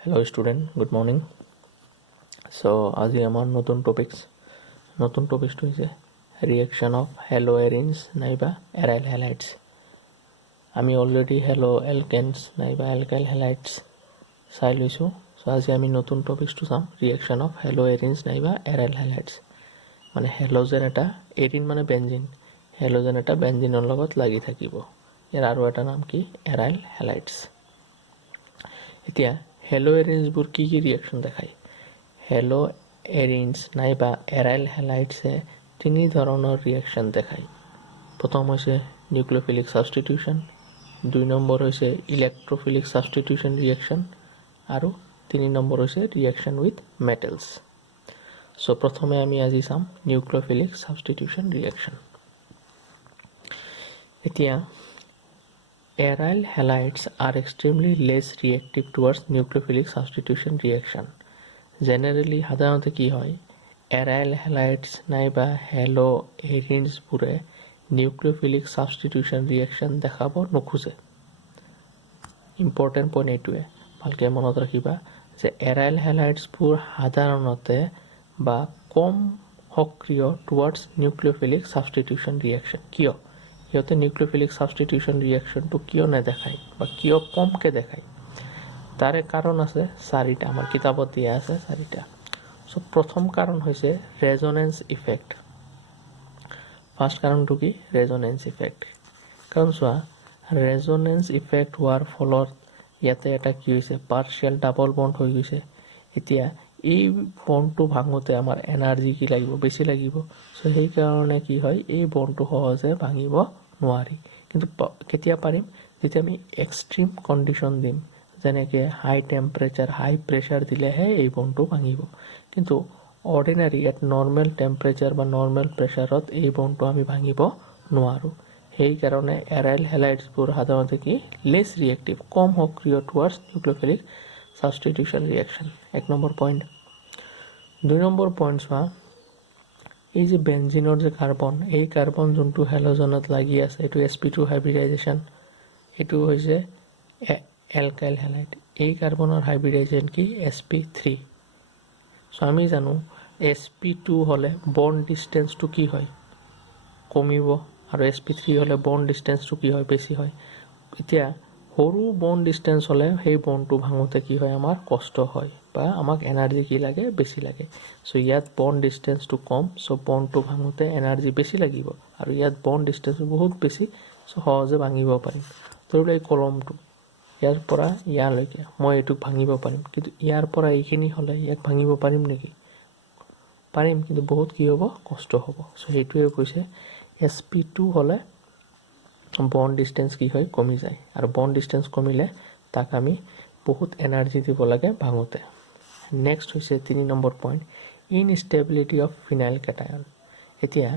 Hello student, good morning. So আজি আমাৰ নতুন টপিকটো হৈছে ৰিয়েকশ্যন অফ হেলো এৰিনছ নাইবা এৰাইল হেলাইটছ। আমি অলৰেডি হেলো এলকেনছ নাইবা এলকাইল হেলাইটছ চাই লৈছোঁ। চ' আজি আমি নতুন টপিকটো চাম ৰিয়েকশ্যন অফ হেলো এৰিনছ নাইবা এৰাইল হেলাইটছ। মানে হেলোজেন এটা, এৰিন মানে বেঞ্জিন, হেলোজেন এটা বেঞ্জিনৰ লগত লাগি থাকিব। ইয়াৰ আৰু এটা নাম কি এৰাইল হেলাইটছ। এতিয়া হেলো এৰিনছবোৰ কি ৰিয়েকশ্যন দেখায়? হেলো এৰিনছ নাইবা এৰাইল হেলাইটছে তিনি ধৰণৰ ৰিয়েকশ্যন দেখায়। প্ৰথম হৈছে নিউক্লিঅফিলিক ছাবষ্টিটিউশ্যন, 2 নম্বৰ হৈছে ইলেক্ট্ৰফিলিক ছাবষ্টিটিউশ্যন ৰিয়েকশ্যন আৰু 3 নম্বৰ হৈছে ৰিয়েকশ্যন উইথ মেটেলছ। চ' প্ৰথমে আমি আজি চাম নিউক্লিঅফিলিক ছাবষ্টিটিউশ্যন ৰিয়েকশ্যন। এতিয়া aryl halides are extremely less reactive towards nucleophilic substitution reaction. Generally, সাধাৰণতে কি হয়, aryl halides নাইবা হেলো এৰিনছবোৰে নিউক্লিঅফিলিক ছাবষ্টিটিউশ্যন ৰিয়েকশ্যন দেখাব নোখোজে। ইম্পৰ্টেণ্ট পইণ্ট এইটোৱে, ভালকৈ মনত ৰাখিবা যে এৰাইল হেলাইডছবোৰ সাধাৰণতে বা কম সক্ৰিয় টুৱাৰ্ডছ নিউক্লিঅফিলিক ছাবষ্টিটিউশ্যন ৰিয়েকশ্যন। কিয়? সিহঁতে নিউক্লিঅফিলিক ছাবষ্টিটিউশ্যন ৰিয়েকশ্যনটো কিয় নেদেখায় বা কিয় কমকৈ দেখায়? তাৰে কাৰণ আছে 4টা, আমাৰ কিতাপত দিয়া আছে 4টা। চ' প্ৰথম কাৰণ হৈছে ৰেজনেঞ্চ ইফেক্ট। ফাৰ্ষ্ট কাৰণটো কি? Resonance effect. কাৰণ চোৱা, ৰেজনেঞ্চ ইফেক্ট হোৱাৰ ফলত ইয়াতে এটা কি হৈছে, পাৰ্চিয়েল ডাবল বণ্ড হৈ গৈছে। এতিয়া এই বণ্ডটো ভাঙোতে আমাৰ এনাৰ্জি কি লাগিব? বেছি লাগিব। চ' সেইকাৰণে কি হয়, এই বণ্ডটো সহজে ভাঙিব নোৱাৰি। কিন্তু কেতিয়া পাৰিম? যেতিয়া আমি এক্সট্ৰিম কণ্ডিশ্যন দিম, যেনেকৈ হাই টেম্পাৰেচাৰ, হাই প্ৰেছাৰ দিলেহে এই বণ্ডটো ভাঙিব। কিন্তু অৰ্ডিনাৰী ইয়াত নৰ্মেল টেম্পাৰেচাৰ বা নৰ্মেল প্ৰেছাৰত এই বণ্ডটো আমি ভাঙিব নোৱাৰোঁ। সেইকাৰণে এৰাইল হেলাইডছবোৰ সাধাৰণতে কি লেছ ৰিয়েক্টিভ, কম সক্ৰিয় towards nucleophilic substitution reaction. 1 number point. 2 number point চোৱা, এই যে বেঞ্জিনৰ যে কাৰ্বন, এই কাৰ্বন যোনটো হেলোজেনত লাগি আছে, এইটো sp2 হাইব্ৰিডাইজেশ্যন, এইটো হৈছে এলকাইল হেলাইড। এই কাৰ্বনৰ হাইব্ৰিডাইজেশ্যন কি? sp3। চ' আমি জানো sp2 হ'লে বণ্ড ডিষ্টেঞ্চটো কি হয়? কমিব, আৰু sp3 হ'লে বণ্ড ডিষ্টেঞ্চটো কি হয়? বেছি হয়। এতিয়া সৰু বণ্ড ডিষ্টেঞ্চ হ'লে সেই বণ্ডটো ভাঙোতে কি হয়, আমাৰ কষ্ট হয় বা আমাক এনাৰ্জি কি লাগে? বেছি লাগে। চ' ইয়াত বণ্ড ডিষ্টেঞ্চটো কম, চ' বণ্ডটো ভাঙোতে এনাৰ্জি বেছি লাগিব, আৰু ইয়াত বণ্ড ডিষ্টেঞ্চটো বহুত বেছি, চ' সহজে ভাঙিব পাৰিম। ধৰি লোৱা এই কলমটো, ইয়াৰ পৰা ইয়ালৈকে মই এইটোক ভাঙিব পাৰিম, কিন্তু ইয়াৰ পৰা এইখিনি হ'লে ইয়াক ভাঙিব পাৰিম নেকি? পাৰিম, কিন্তু বহুত কি হ'ব? কষ্ট হ'ব। চ' সেইটোৱে কৈছে sp2 হ'লে বণ্ড ডিষ্টেঞ্চ কি হয়? কমি যায়, আৰু বণ্ড ডিষ্টেঞ্চ কমিলে তাক আমি বহুত এনাৰ্জি দিব লাগে ভাঙোতে। নেক্সট হৈছে 3 number point, instability of phenyl cation. এতিয়া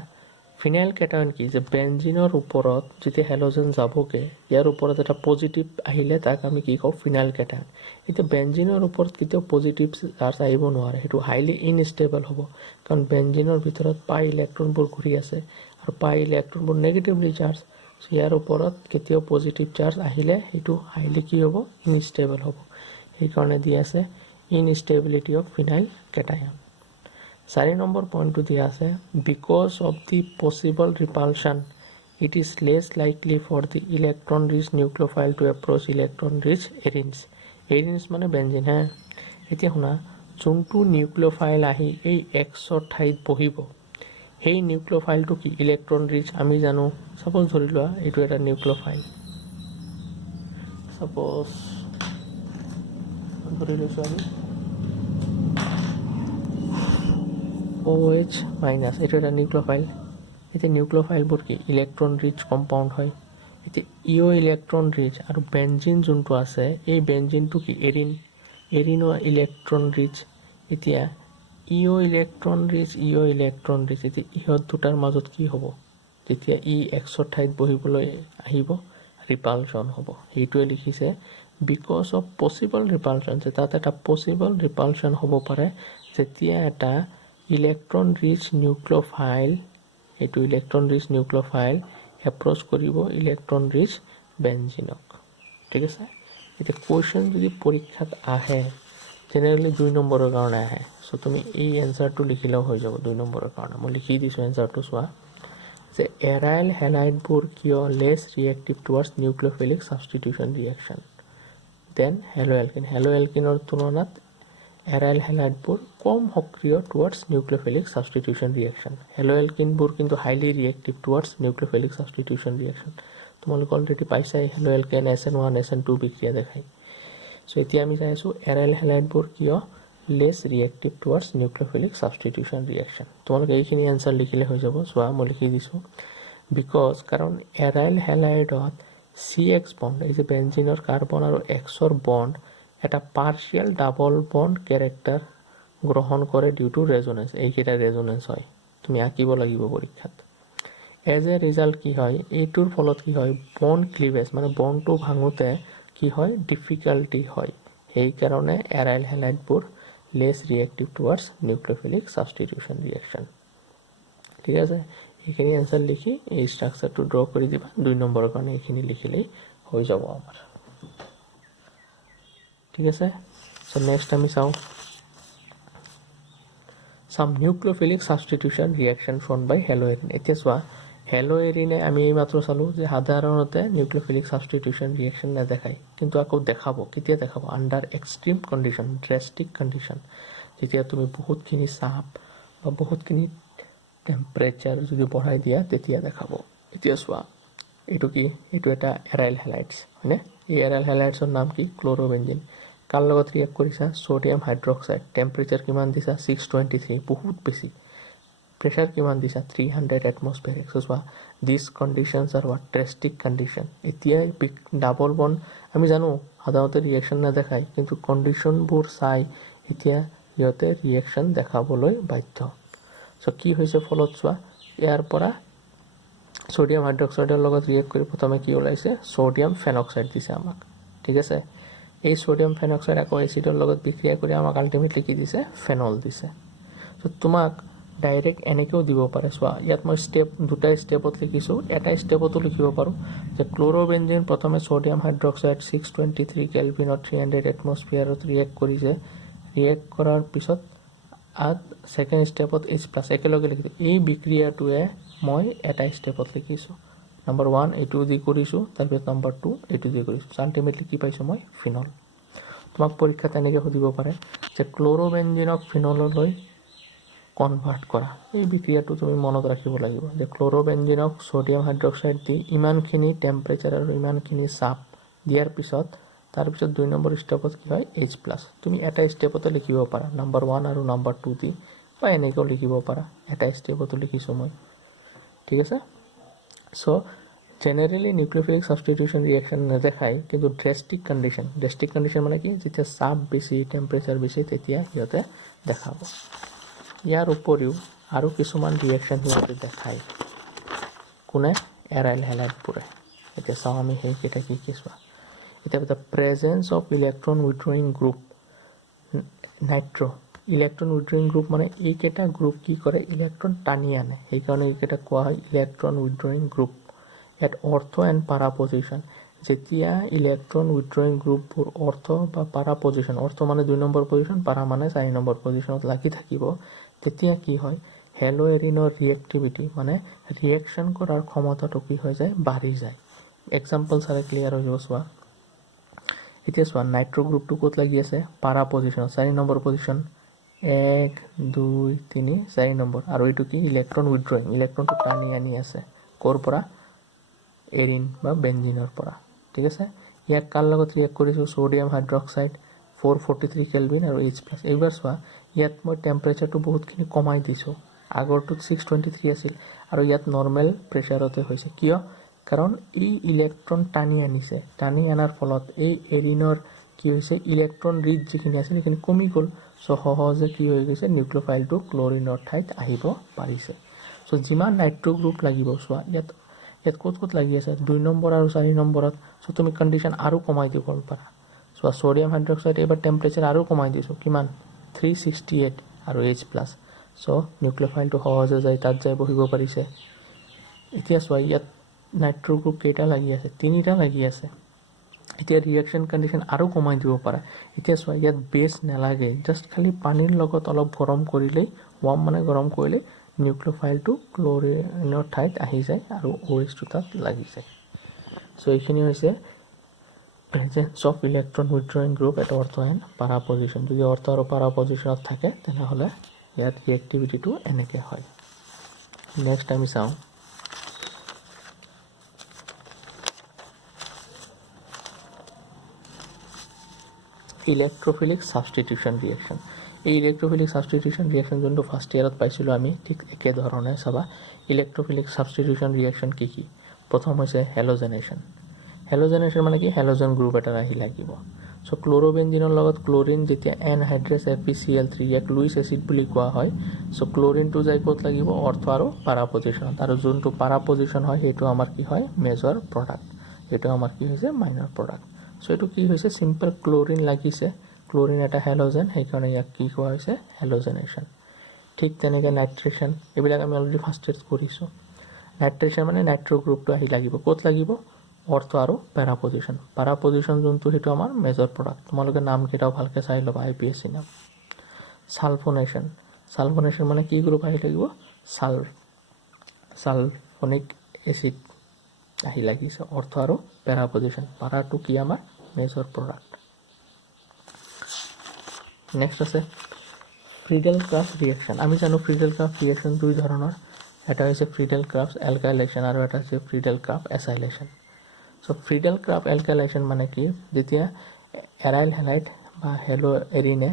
ফিনাইল কেটায়ন কি? যে বেঞ্জিনৰ ওপৰত যেতিয়া হেলোজেন যাবগৈ, ইয়াৰ ওপৰত এটা পজিটিভ আহিলে তাক আমি কি কওঁ? Phenyl cation. এতিয়া বেঞ্জিনৰ ওপৰত কেতিয়াও পজিটিভ চাৰ্জ আহিব নোৱাৰে, সেইটো হাইলি ইনষ্টেবল হ'ব। কাৰণ বেঞ্জিনৰ ভিতৰত পাই ইলেক্ট্ৰনবোৰ ঘূৰি আছে, আৰু পাই ইলেক্ট্ৰনবোৰ নেগেটিভলি চাৰ্জ। চ' ইয়াৰ ওপৰত কেতিয়াও পজিটিভ চাৰ্জ আহিলে সেইটো হাইলি কি হ'ব? ইনষ্টেবল হ'ব। সেইকাৰণে দি আছে instability of phenyl cation. 4 number পইণ্টটো দিয়া আছে, because of the possible repulsion it is less likely for the electron rich nucleophile to approach electron rich arenes. Arenes মানে বেঞ্জিন হে। এতিয়া শুনা, যোনটো নিউক্লিঅফাইল আহি এই এক্সৰ ঠাইত বহিব, সেই নিউক্লিঅফাইলটো কি? Electron rich. আমি জানো, ছাপ'জ ধৰি লোৱা এইটো এটা নিউক্লিঅফাইল, ছাপ'জ ধৰি লৈছোঁ আমি OH মাইনাছ, এইটো এটা নিউক্লিঅফাইল। এতিয়া নিউক্লিঅফাইলবোৰ কি? ইলেক্ট্ৰন ৰিচ কম্পাউণ্ড হয়। এতিয়া ইলেক্ট্ৰন ৰিচ, আৰু বেঞ্জিন যোনটো আছে, এই বেঞ্জিনটো কি? এৰিন। এৰিনো ইলেক্ট্ৰন ৰিচ। এতিয়া ইলেক্ট্ৰন ৰিচ, ইলেক্ট্ৰন ৰিচ, এতিয়া ইহঁত দুটাৰ মাজত কি হ'ব? যেতিয়া এক্সৰ ঠাইত বহিবলৈ আহিব, ৰিপালশ্যন হ'ব। সেইটোৱে লিখিছে বিকজ অফ পচিবল ৰিপালশ্যন, যে তাত এটা পচিবল ৰিপালশ্যন হ'ব পাৰে যেতিয়া এটা ইলেক্ট্ৰন ৰিচ নিউক্লিঅফাইল, এইটো ইলেক্ট্ৰন ৰিচ নিউক্লিঅফাইল এপ্ৰ'চ কৰিব ইলেক্ট্ৰন ৰিচ বেঞ্জিনক। ঠিক আছে? এতিয়া কুৱেশ্যন যদি পৰীক্ষাত আহে জেনেৰেলি 2 নম্বৰৰ কাৰণে আহে সো তুমি এই এনসাৰটো লিখিলেও হৈ যাব 2 নম্বৰৰ কাৰণে মই লিখি দিছো এনসাৰটো চোৱা যে এৰাইল হেলাইডবোৰ কিয় less reactive towards nucleophilic substitution reaction than halo এলকিনৰ তুলনাত এৰাইল হেলাইডবোৰ কম সক্ৰিয় towards nucleophilic substitution reaction halo এলকিনবোৰ কিন্তু highly reactive towards nucleophilic substitution reaction তোমালোক অলৰেডি পাইছাই হেলো এলকেন SN1 SN2 বিক্ৰিয়া দেখাই সো এতিয়া আমি চাই আছো এৰাইল হেলাইডবোৰ কিয় less reactive towards nucleophilic substitution reaction তোমালোক এইখিনি আনসাৰ লিখিলে হৈ যাব চোৱা মই লিখি দিছো বিকজ কাৰণ এৰাইল হেলাইডত CX বন্ড এই যে বেনজিনৰ কাৰ্বন আৰু Xৰ বন্ড এটা পাৰ্শিয়াল ডাবল বন্ড ক্যাৰেক্টাৰ গ্ৰহণ কৰে ডিউ টু ৰেজোনেন্স এইকেইটা ৰেজোনেন্স হয় তুমি আঁকিব লাগিব পৰীক্ষাত এজ এ ৰিজাল্ট কি হয় এইটোৰ ফলত কি হয় বন্ড ক্লিভেজ মানে বন্ডটো ভাঙোতে কি হয় ডিফিকাল্টি হয় এই কাৰণে এৰাইল হেলাইডবোৰ less reactive towards nucleophilic substitution reaction ঠিক আছে এইখিনি আনসাৰ লিখি এই স্ট্ৰাকচাৰটো ড্ৰ কৰি দিবা 2 নম্বৰৰ কাৰণে এইখিনি লিখিলেই হৈ যাব আমাৰ ঠিক আছে সো নেক্সট আমি চাও সাম নিউক্লিওফিলিক সাবস্টিটিউশন ৰিয়েকশন ফোন বাই হেলোএৰিন এতিয়া চোৱা হেলোএৰিনে আমি এইমাত্ৰ চালো যে সাধাৰণতে নিউক্লিওফিলিক সাবস্টিটিউশন ৰিয়েকশন নেদেখায় কিন্তু আকৌ দেখাব কেতিয়া দেখাব আন্ডাৰ এক্সট্ৰিম কন্ডিশন ড্ৰাষ্টিক কন্ডিশন যেতিয়া তুমি বহুতখিনি চাপ বা বহুতখিনি টেম্পাৰেচাৰ যদি বঢ়াই দিয়া তেতিয়া দেখাব এতিয়া চোৱা এইটো কি এইটো এটা এৰাইল হেলাইডছ হয়নে এই এৰাইল হেলাইডছৰ নাম কি ক্লোৰোবেনজিন কাৰ লগত ৰিয়েক্ট কৰিছা সোডিয়াম হাইড্ৰক্সাইড টেম্পাৰেচাৰ কিমান দিছা 623 বহুত বেছি প্ৰেসাৰ কিমান দিছা 300 এটমস্ফিয়াৰিক সো চোৱা this conditions are what drastic condition এতিয়া ডাবল বন্ড আমি জানো সাধাৰণতে ৰিয়েকশন নেদেখায় কিন্তু কন্ডিশনবোৰ চাই এতিয়া ইহঁতে ৰিয়েকশন দেখাবলৈ বাধ্য সো কি হৈছে ফলত চোৱা ইয়াৰ পৰা সোডিয়াম হাইড্ৰক্সাইডৰ লগত ৰিয়েক্ট কৰি প্ৰথমে কি ওলাইছে সোডিয়াম ফেনক্সাইড দিছে আমাক ঠিক আছে এই সোডিয়াম ফেনক্সাইড আকৌ এসিডৰ লগত বিক্ৰিয়া কৰি আমাক আলটিমেটলি কি দিছে ফেনল দিছে সো তোমাক ডাইৰেক্ট এনেকেও দিব পাৰে চোৱা ইয়াত মই স্টেপ দুটা স্টেপত লিখিছো এটা স্টেপতো লিখিব পাৰো যে ক্লোৰোবেনজিন প্ৰথমে সোডিয়াম হাইড্ৰক্সাইড 623 কেলভিনত 300 এটমস্ফিয়াৰত ৰিয়েক্ট কৰিছে ৰিয়েক্ট কৰাৰ পিছত আত সেকেন্ড স্টেপত H+ একেলগে লিখি এই বিক্ৰিয়াটোৱে মই এটা স্টেপত লিখিছো নাম্বাৰ 1 এইটো দি কৰিছো তাৰপিছত নাম্বাৰ 2 এইটো দি কৰিছো আলটিমেটলি কি পাইছো মই ফিনল তোমাক পৰীক্ষাত এনেকৈ সুধিব পাৰে যে ক্লোৰোবেনজিনক ফিনললৈ কনভাৰ্ট কৰা এই বিক্ৰিয়াটো তুমি মনত ৰাখিব লাগিব যে ক্লোৰোবেনজিনক সোডিয়াম হাইড্ৰক্সাইড দি ইমানখিনি টেম্পাৰেচাৰ আৰু ইমানখিনি চাপ দিয়াৰ পিছত তাৰপিছত 2 নম্বৰ স্টেপত কি হয় H+ তুমি এটা স্টেপতে লিখিব পাৰা নাম্বাৰ 1 আৰু নাম্বাৰ 2 দি বা এনেকৈ লিখিব পাৰা এটা স্টেপতে লিখিছো মই ঠিক আছে সো জেনাৰেলি নিউক্লিওফিলিক সাবস্টিটিউশন ৰিয়েকশন নেদেখায় কিন্তু ড্ৰাষ্টিক কন্ডিশন মানে কি যেতিয়া চাপ বেছি টেম্পাৰেচাৰ বেছি তেতিয়া ইহঁতে দেখাব ইয়াৰ উপৰিও আৰু কিছুমান ৰিয়েকশন ইহঁতে দেখায় কোনে এৰাইল হেলাইডবোৰে এতিয়া চাওঁ আমি সেইকেইটা কি কি চোৱা এতিয়া the presence of electron withdrawing group nitro electron withdrawing group মানে এইকেইটা গ্ৰুপ কি কৰে ইলেক্ট্ৰন টানি আনে সেইকাৰণে এইকেইটা কোৱা হয় electron withdrawing group at ortho and পাৰা পজিশন যেতিয়া ইলেক্ট্ৰন উইথড্ৰয়িং গ্ৰুপবোৰ অৰ্থ বা পাৰা পজিশন অৰ্থ মানে 2 নম্বৰ পজিশন পাৰা মানে 4 নম্বৰ পজিশনত লাগি থাকিব তেতিয়া কি হয় হেলোএৰিনৰ ৰিয়েক্টিভিটি মানে ৰিয়েকশন কৰাৰ ক্ষমতাটো কি হৈ যায় বাঢ়ি যায় এক্সাম্পল চালে ক্লিয়াৰ হৈ যাব চোৱা এতিয়া চোৱা নাইট্ৰো গ্ৰুপটো ক'ত লাগি আছে পাৰা পজিশন 4 নম্বৰ পজিশন 1 2 3 4 নম্বৰ আৰু এইটো কি ইলেক্ট্ৰন উইথড্ৰয়িং ইলেক্ট্ৰনটো টানি আনি আছে ক'ৰ পৰা এৰিন বা বেনজিনৰ পৰা ঠিক আছে ইয়াক কাল লগত ৰিয়েক্ট কৰিছো সোডিয়াম হাইড্ৰক্সাইড 443 কেলভিন আৰু H+ এইবাৰ চোৱা ইয়াত মই টেম্পাৰেচাৰটো বহুতখিনি কমাই দিছো আগৰটো 623 আছিল আৰু ইয়াত নৰমাল প্ৰেসাৰতে হৈছে কিয় কাৰণ এই ইলেক্ট্ৰন টানি আনিছে টানি আনাৰ ফলত এই এৰিনৰ কি হৈছে ইলেক্ট্ৰন ৰিচ যিখিনি আছিল সেইখিনি কমি গ'ল সো সহজে কি হৈ গৈছে নিউক্লিওফাইলটো ক্লোৰিনৰ ঠাইত আহিব পাৰিছে সো যিমান নাইট্ৰো গ্ৰুপ লাগিব চোৱা ইয়াত ক'ত লাগি আছে 2 নম্বৰ আৰু 4 নম্বৰত সো তুমি কন্ডিশন আৰু কমাই দিব পাৰা সো সোডিয়াম হাইড্ৰক্সাইড এবাৰ টেম্পাৰেচাৰ আৰু কমাই দিছো কিমান 368 আৰু H+ সো নিউক্লিওফাইলটো সহজে যায় তাত যায় বহিব পাৰিছে এতিয়া চোৱা ইয়াত নাইট্ৰো গ্ৰুপ কেইটা লাগি আছে 3টা লাগি আছে এতিয়া ৰিয়েকশ্যন কণ্ডিশ্যন আৰু কমাই দিব পাৰা। এতিয়া চোৱা, ইয়াত বেছ নালাগে, জাষ্ট খালি পানীৰ লগত অলপ গৰম কৰিলেই, ৱাৰ্ম মানে গৰম কৰিলেই নিউক্লিঅ'ফাইলটো ক্ল'ৰিনৰ ঠাইত আহি যায় আৰু OH তাত লাগি যায়। চ' এইখিনি হৈছে presence of electron withdrawing group at ortho and para position. যদি অৰ্থ আৰু পাৰা পজিশ্যনত থাকে তেনেহ'লে ইয়াত ৰিয়েক্টিভিটিটো এনেকৈ হয়। নেক্সট আমি চাওঁ ইলেক্ট্ৰফিলিক ছাবষ্টিটিউশ্যন ৰিয়েকশ্যন। এই ইলেক্ট্ৰফিলিক ছাবষ্টিটিউশ্যন ৰিয়েকশ্যন যোনটো ফাৰ্ষ্ট ইয়াৰত পাইছিলোঁ আমি, ঠিক একেধৰণে চাবা। ইলেক্ট্ৰফিলিক ছাবষ্টিটিউশ্যন ৰিয়েকশ্যন কি কি? প্ৰথম হৈছে হেল'জেনেশ্যন। হেল'জেনেশ্যন মানে কি? হেল'জেন গ্ৰুপ এটা আহি লাগিব। চ' ক্ল'ৰ'বেঞ্জিনৰ লগত ক্ল'ৰিন যেতিয়া এনহাইড্ৰেছ FeCl3, ইয়াক লুইছ এচিড বুলি কোৱা হয়। চ' ক্ল'ৰিনটো যাই ক'ত লাগিব? অৰ্থ আৰু পাৰা পজিশ্যনত। আৰু যোনটো পাৰা পজিশ্যন হয় সেইটো আমাৰ কি হয়? Major product. সেইটো আমাৰ কি হৈছে? Minor product. চ' এইটো কি হৈছে? চিম্পল ক্ল'ৰিন লাগিছে, ক্ল'ৰিন এটা হেল'জেন, সেইকাৰণে ইয়াক কি কোৱা হৈছে? হেল'জেনেশ্যন। ঠিক তেনেকৈ নাইট্ৰেশ্যন, এইবিলাক আমি অলৰেডি ফাৰ্ষ্ট ইয়াৰত পঢ়িছোঁ। নাইট্ৰেশ্যন মানে নাইট্ৰ' গ্ৰুপটো আহি লাগিব। ক'ত লাগিব? অৰ্থ আৰু পেৰা পজিশ্যন। পাৰা পজিশ্যন যোনটো সেইটো আমাৰ মেজৰ প্ৰডাক্ট। তোমালোকে নামকেইটাও ভালকৈ চাই ল'বা, IPSC নাম। ছালফোনেশ্যন। ছালফোনেশ্যন মানে কি গ্ৰুপ আহি লাগিব? ছালফোনিক এচিড আহি লাগিছে। অৰ্থ আৰু পেৰা পজিশ্যন। পাৰাটো কি আমাৰ? Major product. নেক্সট আছে ফ্ৰিডেল ক্ৰাফ্ট ৰিয়েকশ্যন। আমি জানো ফ্ৰিডেল ক্ৰাফ্ট ৰিয়েকশ্যন দুই ধৰণৰ। এটা হৈছে ফ্ৰিডেল ক্ৰাফ্ট এলকাইলেশ্যন আৰু এটা হৈছে ফ্ৰিডেল ক্ৰাফ্ট এচাইলেশ্যন। চ' ফ্ৰিডেল ক্ৰাফ্ট এলকাইলেশ্যন মানে কি? যেতিয়া এৰাইল হেলাইড বা হেলো এৰিনে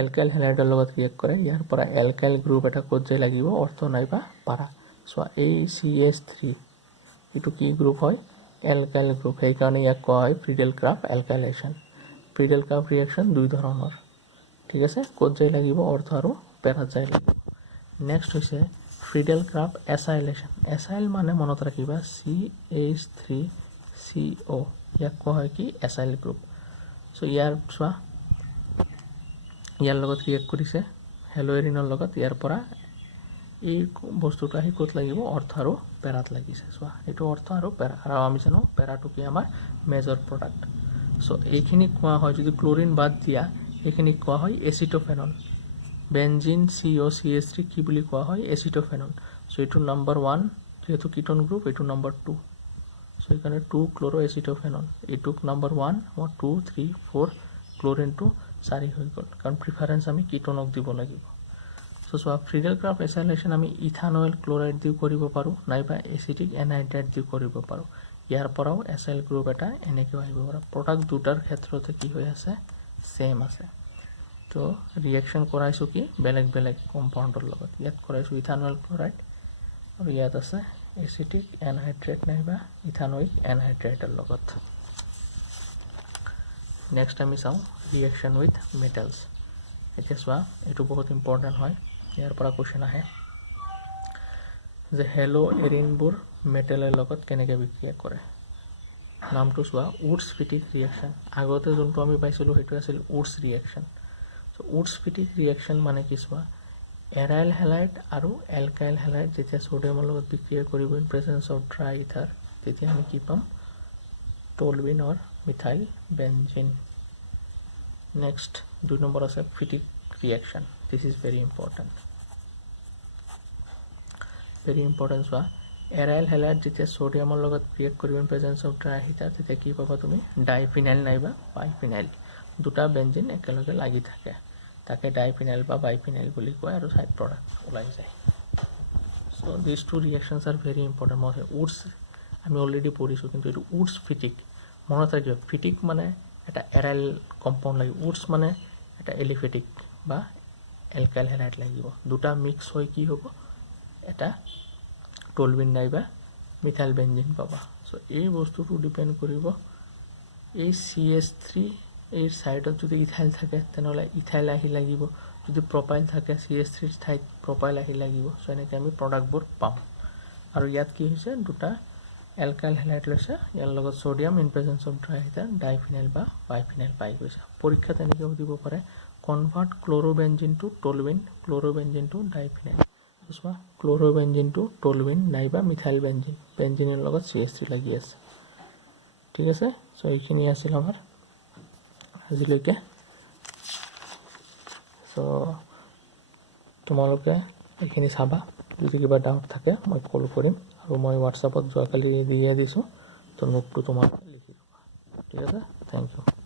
এলকাইল হেলাইডৰ লগত ৰিয়েক্ট কৰে, ইয়াৰ পৰা এলকাইল গ্ৰুপ এটা ক'ত যায় লাগিব? অৰ্থ নাইবা পাৰা। চোৱা, ACH3 এইটো কি গ্ৰুপ হয়? Alkyl group. সেইকাৰণে ইয়াক কোৱা হয় Friedel craft এলকাইলেশ্যন। Friedel craft reaction দুই ধৰণৰ। ঠিক আছে? ক'ত যায় লাগিব? অৰ্থ আৰু পেৰাত যায় লাগিব। নেক্সট হৈছে ফ্ৰিডেল ক্ৰাফ্ট এচাইলেশ্যন। এচাইল মানে মনত ৰাখিবা CH3CO, ইয়াক কোৱা হয় কি? এচাইল গ্ৰুপ। চ' ইয়াৰ চোৱা, ইয়াৰ লগত ৰিয়েক্ট কৰিছে হেলোএৰিনৰ লগত, ইয়াৰ পৰা এই বস্তুটো আহি ক'ত লাগিব? অৰ্থ আৰু পেৰাত লাগিছে। চোৱা, এইটো অৰ্থ আৰু পেৰা, আৰু আমি জানো পেৰাটো কি? আমাৰ মেজৰ প্ৰডাক্ট। চ' এইখিনি কোৱা হয়, যদি ক্ল'ৰিন বাদ দিয়া এইখিনিক কোৱা হয় এচিটোফেনন। বেঞ্জিন COCH3 কি বুলি কোৱা হয়? এচিটোফেনন। চ' এইটো নম্বৰ 1, যিহেতু কিটন গ্ৰুপ, এইটো নম্বৰ 2। চ' সেইকাৰণে 2 ক্ল'ৰ এচিটোফেনন। এইটোক নম্বৰ 1, 2, 3, 4, ক্ল'ৰিনটো 4 হৈ গ'ল, কাৰণ প্ৰিফাৰেঞ্চ আমি কিটনক দিব লাগিব। চ' চোৱা, ফ্ৰিডেল ক্ৰাফ্ট এচাইলেশ্যন আমি ইথানয়েল ক্ল'ৰাইড দিও কৰিব পাৰোঁ, নাইবা এচিটিক এনহাইড্ৰাইড দিও কৰিব পাৰোঁ। ইয়াৰ পৰাও এচাইল গ্ৰুপ এটা এনেকৈও আহিব পাৰে। প্ৰডাক্ট দুটাৰ ক্ষেত্ৰতে কি হৈ আছে? ছেম আছে। তো ৰিয়েকশ্যন কৰাইছোঁ কি? বেলেগ বেলেগ কম্পাউণ্ডৰ লগত। ইয়াত কৰাইছোঁ ইথানয়েল ক্ল'ৰাইড, আৰু ইয়াত আছে এচিটিক এনহাইড্ৰেট নাইবা ইথানয়িক এনহাইড্ৰেটৰ লগত। নেক্সট আমি চাওঁ ৰিয়েকশ্যন উইথ মেটেলছ। এতিয়া চোৱা, এইটো বহুত ইম্পৰ্টেণ্ট হয়, ইয়াৰ পৰা কুৱেশ্যন আহে যে হেলো এৰিনবোৰ মেটেলৰ লগত কেনেকৈ বিক্ৰিয়া কৰে। নামটো চোৱা, উডছ ফিটিক ৰিয়েকশ্যন। আগতে যোনটো আমি পাইছিলোঁ সেইটো আছিল উডছ ৰিয়েকশ্যন। চ' উডছ ফিটিক ৰিয়েকশ্যন মানে কি? চোৱা, এৰাইল হেলাইড আৰু এলকাইল হেলাইড যেতিয়া ছ'ডিয়ামৰ লগত বিক্ৰিয়া কৰিব in presence of dry ether, তেতিয়া আমি কি পাম? টলুইন অৰ মিথাইল বেঞ্জিন। নেক্সট 2 নম্বৰ আছে ফিটিক reaction. This is very important, very important. চোৱা, এৰাইল হেলাইড যেতিয়া ছ'ডিয়ামৰ লগত ৰিয়েক্ট কৰিব in presence of dry ether, তেতিয়া কি পাবা তুমি? ডাইফিনাইল নাইবা বাইফিনাইল। দুটা বেঞ্জিন একেলগে লাগি থাকে, তাকে ডাইফিনাইল বা বাইফিনাইল বুলি কয়, আৰু ছাইড প্ৰডাক্ট ওলাই যায়। So' this two reactions are very important. মই উডছ আমি অলৰেডি পঢ়িছোঁ, কিন্তু এইটো উডছ ফিটিক মনত ৰাখিব। ফিটিক মানে এটা এৰাইল কম্পাউণ্ড লাগিব, উডছ মানে এটা এলিফেটিক বা এলকাইল হেলাইড লাগিব। দুটা মিক্স হৈ কি হ'ব? এটা টলুইন নাইবা মিথাইল বেঞ্জিন পাবা। চ' এই বস্তুটো ডিপেণ্ড কৰিব, এই CH3 এই ছাইডত যদি ইথাইল থাকে তেনেহ'লে ইথাইল আহি লাগিব, যদি প্ৰপাইল থাকে CH3ৰ ঠাইত প্ৰপাইল আহি লাগিব। চ' এনেকৈ আমি প্ৰডাক্টবোৰ পাম। আৰু ইয়াত কি হৈছে? দুটা এলকাইল হেলাইড লৈছে, ইয়াৰ লগত sodium in presence of dry ether diphenyl বা বাইফিনাইল পাই গৈছে। পৰীক্ষাত এনেকৈ সুধিব পাৰে, convert chlorobenzene to toluene, chlorobenzene to diphenyl. চোৱা, ক্ল'ৰ'বেঞ্জিন টু টলুইন নাইবা মিথাইল বেঞ্জিন, বেঞ্জিনৰ লগত CH3 লাগি আছে। ঠিক আছে চ' এইখিনি আছিল আমাৰ আজিলৈকে চ' তোমালোকে এইখিনি চাবা যদি কিবা ডাউট থাকে মই কল কৰিম আৰু মই হোৱাটছআপত যোৱাকালি দিয়ে দিছোঁ তো নোটটো তোমালোকে লিখি ল'বা ঠিক আছে থেংক ইউ